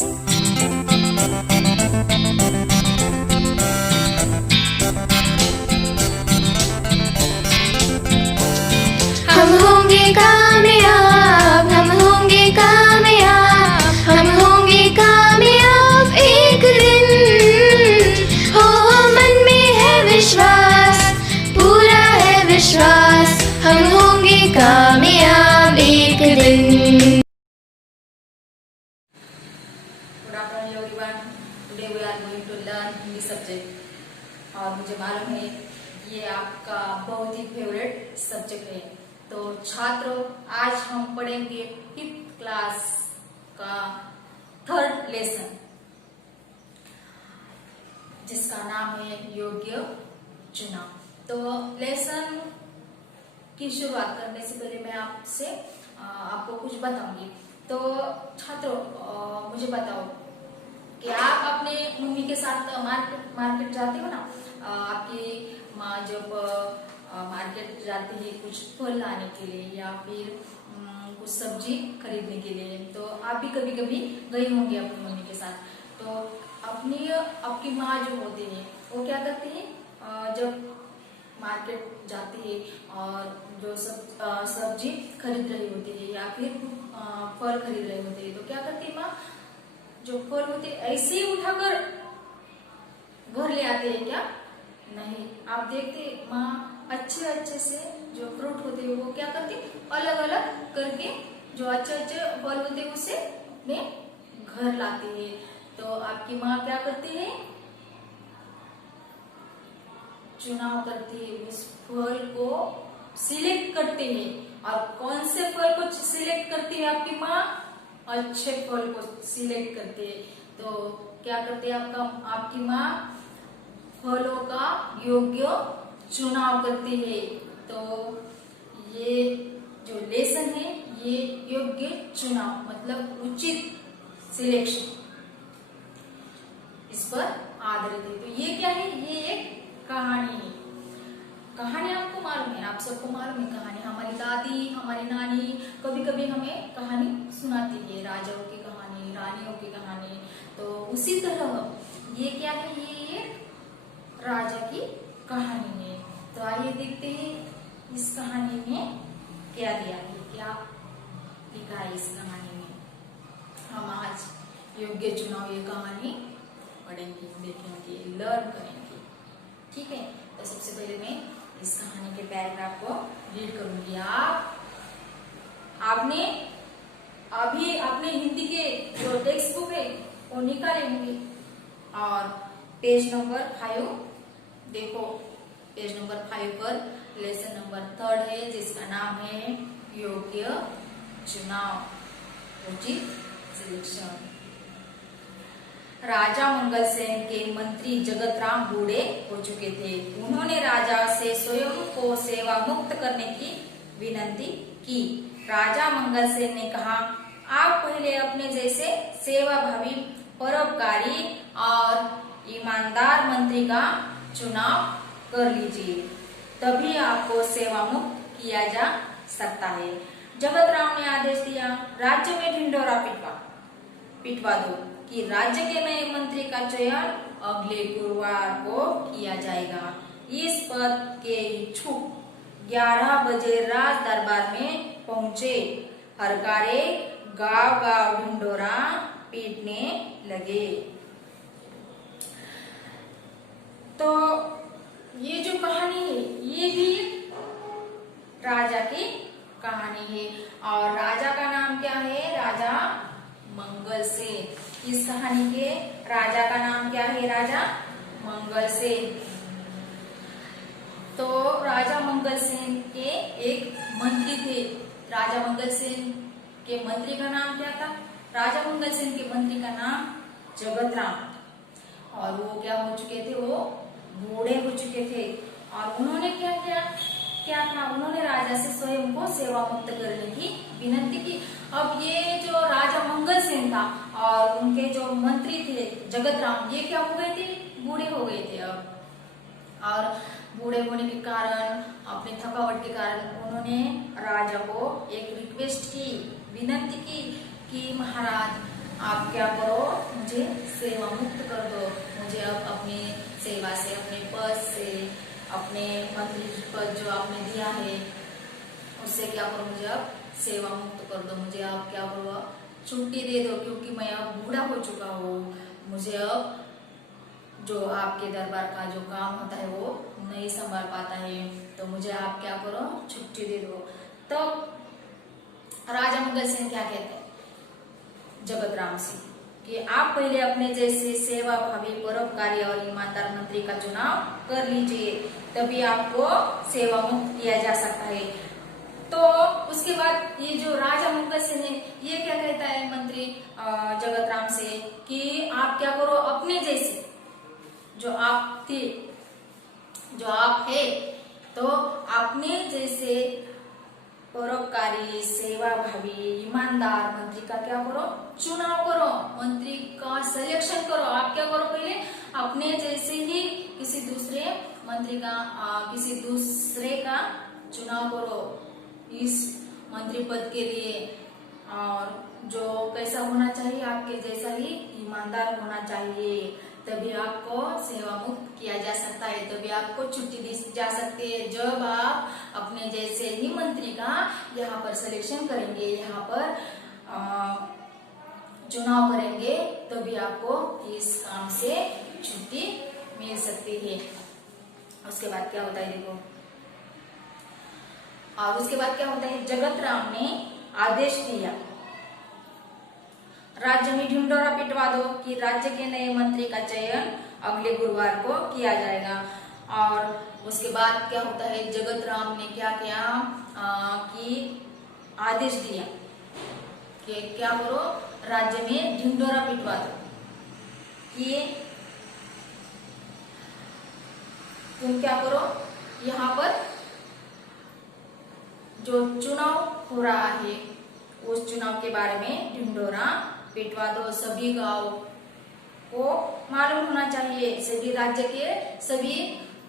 हम होंगे कामयाब, हम होंगे कामयाब, हम होंगे कामयाब एक दिन। हो मन में है विश्वास, पूरा है विश्वास, हम होंगे कामयाब एक दिन। Good afternoon everyone. Today we are going to learn Hindi subject और मुझे मालूम है ये आपका बहुत ही फेवरेट सब्जेक्ट है। तो छात्रों, आज हम पढ़ेंगे 5th क्लास का 3rd लेसन जिसका नाम है योग्य चुनाव। तो लेसन की शुरुआत करने से पहले मैं आपको कुछ बताऊंगी। तो छात्रों, मुझे बताओ कि आप अपने मम्मी के साथ मार्केट जाते हो ना। आपकी माँ जब मार्केट जाती है कुछ फल लाने के लिए या फिर कुछ सब्जी खरीदने के लिए, तो आप भी कभी कभी गए होंगे अपनी मम्मी के साथ। तो आपकी माँ जो होती है वो क्या करती है, जब मार्केट जाती है और जो सब्जी खरीद रही होती है या फिर फल खरीद रही होती है, तो क्या करती है माँ, जो फल होते ऐसे ही उठाकर घर ले आते हैं क्या? नहीं, आप देखते माँ अच्छे से जो फ्रूट होते हैं वो क्या करती, अलग अलग करके जो अच्छे फल होते हैं उसे अपने घर लाती है। तो आपकी माँ क्या करती है, चुनाव करती है, उस फल को सिलेक्ट करते हैं। और कौन से फल को सिलेक्ट करती है आपकी माँ? अच्छे फल को सिलेक्ट करते हैं। तो क्या करते हैं आपकी माँ? फलों का योग्य चुनाव करती है। तो ये जो लेसन है ये योग्य चुनाव मतलब उचित सिलेक्शन, इस पर आधारित है। तो ये क्या है? ये एक कहानी है। कहानी आपको मालूम है, आप सबको मालूम है कहानी। हमारी दादी, हमारी नानी कभी कभी हमें कहानी सुनाती है, राजाओं की कहानी, रानियों की कहानी। तो उसी तरह ये क्या है, ये एक राजा की कहानी है। तो आइए देखते हैं इस कहानी में क्या दिया है, क्या लिखा है इस कहानी में। हम आज योग्य चुनाव ये कहानी पढ़ेंगे, देखेंगे, लर्न करेंगे। ठीक है, तो सबसे पहले मैं इस कहानी के पैराग्राफ को रीड करूंगी। आपने अभी अपने हिंदी के जो टेक्स्ट बुक है वो निकाले होंगे और पेज नंबर 5 देखो। पेज नंबर 5 पर लेसन नंबर 3 है जिसका नाम है योग्य चुनाव, उचित सिलेक्शन। राजा मंगल सेन के मंत्री जगत राम बूढ़े हो चुके थे। उन्होंने राजा से स्वयं को सेवा मुक्त करने की विनती की। राजा मंगल सेन ने कहा, आप पहले अपने जैसे सेवाभावी, परोपकारी और ईमानदार मंत्री का चुनाव कर लीजिए, तभी आपको सेवा मुक्त किया जा सकता है। जगत राम ने आदेश दिया, राज्य में ढिंढोरा पिटवा दो कि राज्य के नए मंत्री का चयन अगले गुरुवार को किया जाएगा। इस पद के इच्छुक 11 बजे राज दरबार में पहुंचे। हरकारे गांव गांव ढिंढोरा पीटने लगे। तो ये जो कहानी है ये भी राजा की कहानी है और राजा का नाम क्या है? राजा मंगल सेन। इस कहानी के राजा का नाम क्या है? राजा मंगल सेन। तो राजा मंगल सेन के एक मंत्री थे। राजा मंगल सेन के मंत्री का नाम क्या था? राजा मंगल सेन के मंत्री का नाम जगत राम। और वो क्या हो चुके थे? वो बूढ़े हो चुके थे। और उन्होंने क्या था? उन्होंने राजा से स्वयं को सेवा मुक्त करने की विनती की। अब ये जो राजा मंगल सेन था और उनके जो मंत्री थे जगत राम, ये क्या हो गए थे? बूढ़े हो गए थे अब। और बूढ़े होने के कारण, अपनी थकावट के कारण उन्होंने राजा को एक रिक्वेस्ट की, विनती की कि महाराज आप क्या करो, मुझे सेवा मुक्त कर दो। मुझे अब अपनी सेवा से, अपने पद से, अपने मंत्री पद जो आपने दिया है उससे क्या करो, मुझे अब सेवा मुक्त कर दो। मुझे अब क्या करो, छुट्टी दे दो, क्योंकि मैं अब बूढ़ा हो चुका हूँ। मुझे अब जो आपके दरबार का जो काम होता है वो नहीं संभाल पाता है, तो मुझे आप क्या करो, छुट्टी दे दो। तब राजा मुगल सिंह क्या कहते हैं जगत राम सिंह कि आप पहले अपने जैसे सेवा भावी, परोपकारी और ईमानदार मंत्री का चुनाव कर लीजिए, तभी आपको सेवा मुक्त किया जा सकता है। तो उसके बाद ये जो राजा मुगल सिंह है ये क्या कहता है मंत्री जगत राम से कि आप क्या करो, अपने जैसे जो आप थे, जो आप है, तो अपने जैसे परोपकारी, सेवा भावी, ईमानदार मंत्री का क्या करो, चुनाव करो, मंत्री का सिलेक्शन करो। आप क्या करो, पहले अपने जैसे ही किसी दूसरे मंत्री का किसी दूसरे का चुनाव करो इस मंत्री पद के लिए, और जो कैसा होना चाहिए, आपके जैसा ही ईमानदार होना चाहिए, तभी आपको सेवा मुक्त किया जा सकता है, तभी आपको छुट्टी दी जा सकती है। जब आप अपने जैसे ही मंत्री का यहाँ पर सिलेक्शन करेंगे, यहाँ पर चुनाव करेंगे, तभी आपको इस काम से छुट्टी मिल सकती है। उसके बाद क्या होता है देखो, और उसके बाद क्या होता है, जगत राम ने आदेश दिया राज्य में ढिंढोरा पिटवा दो कि राज्य के नए मंत्री का चयन अगले गुरुवार को किया जाएगा। और उसके बाद क्या होता है, जगत राम ने क्या किया कि आदेश दिया कि क्या करो, राज्य में ढिंढोरा पिटवा दो कि तुम क्या करो, यहाँ पर जो चुनाव हो रहा है उस चुनाव के बारे में ढिंढोरा पिटवा दो। सभी गांव को मालूम होना चाहिए, सभी राज्य के सभी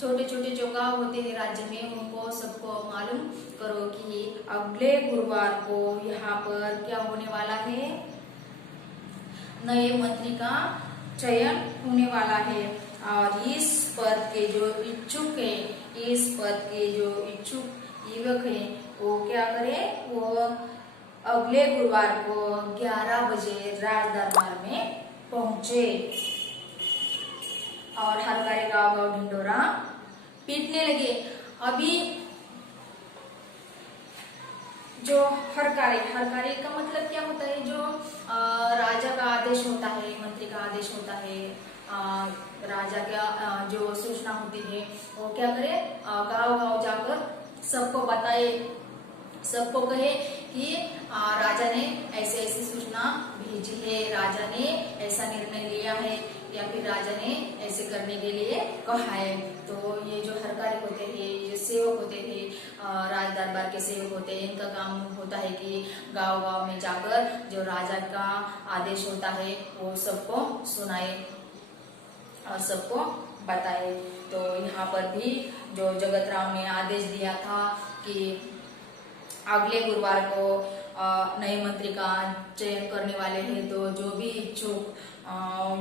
छोटे छोटे जो गांव होते हैं राज्य में, उनको सबको मालूम करो कि अगले गुरुवार को यहाँ पर क्या होने वाला है, नए मंत्री का चयन होने वाला है। और इस पद के जो इच्छुक है, इस पद के जो इच्छुक युवक है, वो क्या करे, वो अगले गुरुवार को 11 बजे राज दरबार में पहुंचे और हर कार्य गाँव गाँव ढिंढोरा पीटने लगे। अभी जो हर कार्य का मतलब क्या होता है, जो राजा का आदेश होता है, मंत्री का आदेश होता है, राजा का जो सूचना होती है वो क्या करे, गाँव गाँव जाकर सबको बताए, सबको कहे कि राजा ने ऐसे ऐसी सूचना भेजी है, राजा ने ऐसा निर्णय लिया है, या फिर राजा ने ऐसे करने के लिए कहा है। तो ये जो हरकारी होते हैं, ये सेवक होते हैं, राज दरबार के सेवक होते हैं, इनका काम होता है कि गांव गांव में जाकर जो राजा का आदेश होता है वो सबको सुनाए और सबको बताए। तो यहाँ पर भी जो जगत राम ने आदेश दिया था कि अगले गुरुवार को नए मंत्री का चयन करने वाले हैं, तो जो भी इच्छुक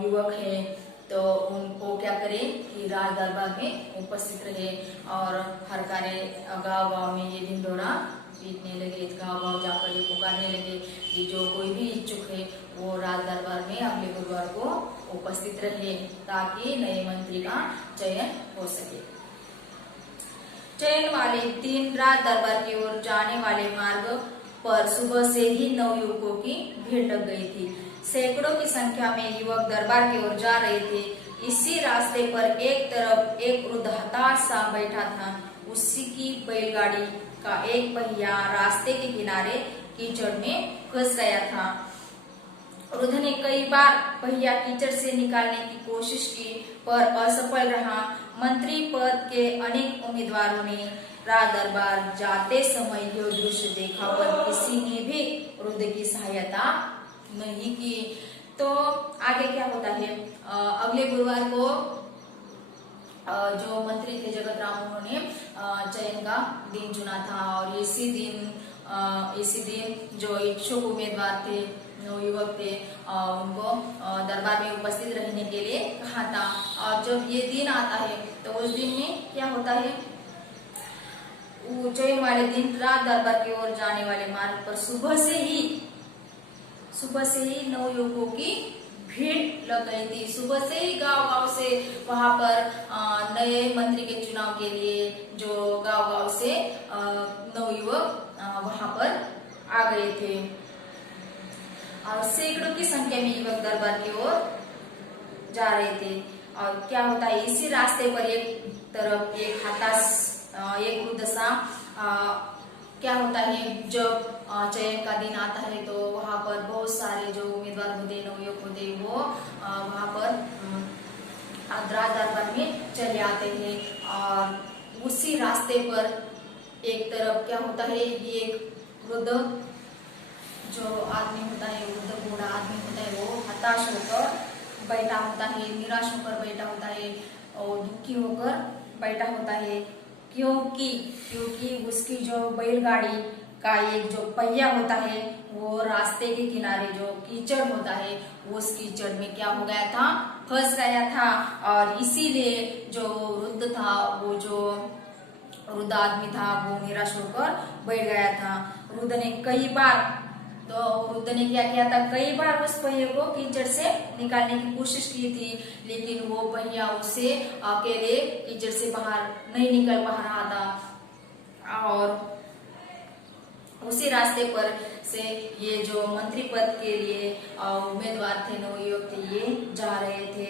युवक है तो उनको क्या करें कि राज दरबार में उपस्थित रहे और हर कार्य गाँव गाँव में ये ढिंढोरा पीटने लगे, गाँव गाँव जाकर ये पुकारने लगे कि जो कोई भी इच्छुक है वो राज दरबार में अगले गुरुवार को उपस्थित रहे, ताकि नए मंत्री का चयन हो सके। चयन वाले दिन राज दरबार की ओर जाने वाले मार्ग पर सुबह से ही 9 युवकों की भीड़ लग गई थी। सैकड़ों की संख्या में युवक दरबार की ओर जा रहे थे। इसी रास्ते पर एक तरफ एक वृद्ध हताश सा बैठा था। उसी की बैलगाड़ी का एक पहिया रास्ते के किनारे कीचड़ में फंस गया था। वृद्ध ने कई बार पहिया कीचड़ से निकालने की कोशिश की पर असफल रहा। मंत्री पद के अनेक उम्मीदवारों ने राज दरबार जाते समय यह दृश्य देखा, पर किसी ने भी वृद्ध की सहायता नहीं की। तो आगे क्या होता है, अगले गुरुवार को जो मंत्री थे जगत राम, उन्होंने चयन का दिन चुना था और इसी दिन जो इच्छुक उम्मीदवार थे नवयुवक थे उनको दरबार में उपस्थित रहने के लिए कहा था। और जब ये दिन आता है तो उस दिन में क्या होता है, उज्जैन वाले दिन रात दरबार की ओर जाने वाले मार्ग पर सुबह से ही नवयुवकों की भीड़ लग गई थी। सुबह से ही गांव से वहां पर नए मंत्री के चुनाव के लिए जो गांव से नवयुवक वहां पर आ गए थे और सैकड़ों की संख्या में युवक दरबार की ओर जा रहे थे। और क्या होता है, इसी रास्ते पर एक तरफ एक हताश एक वृद्ध सा क्या होता है, जब चयन का दिन आता है तो वहां पर बहुत सारे जो उम्मीदवार होते, नवयुवक होते, वो वहां पर राज दरबार में चले आते हैं। और उसी रास्ते पर एक तरफ क्या होता है, ये एक वृद्ध जो आदमी होता है, वृद्ध बूढ़ा आदमी होता है, वो हताश होकर बैठा होता है, निराश होकर बैठा होता है और दुखी होकर बैठा होता है। क्योंकि उसकी जो बैलगाड़ी का एक जो पहिया होता है वो रास्ते के किनारे जो कीचड़ होता है उस कीचड़ में क्या हो गया था, फंस गया था। और इसीलिए जो वृद्ध था, वो जो वृद्ध आदमी था, वो निराश होकर बैठ गया था। वृद्ध ने क्या किया था, कई बार उस पहिए को कीचड़ से निकालने की कोशिश की थी, लेकिन वो पहिया उसे अकेले कीचड़ से बाहर नहीं निकल पा रहा था। और उसी रास्ते पर से ये जो मंत्री पद के लिए उम्मीदवार थे, नवयुवक थे, ये जा रहे थे।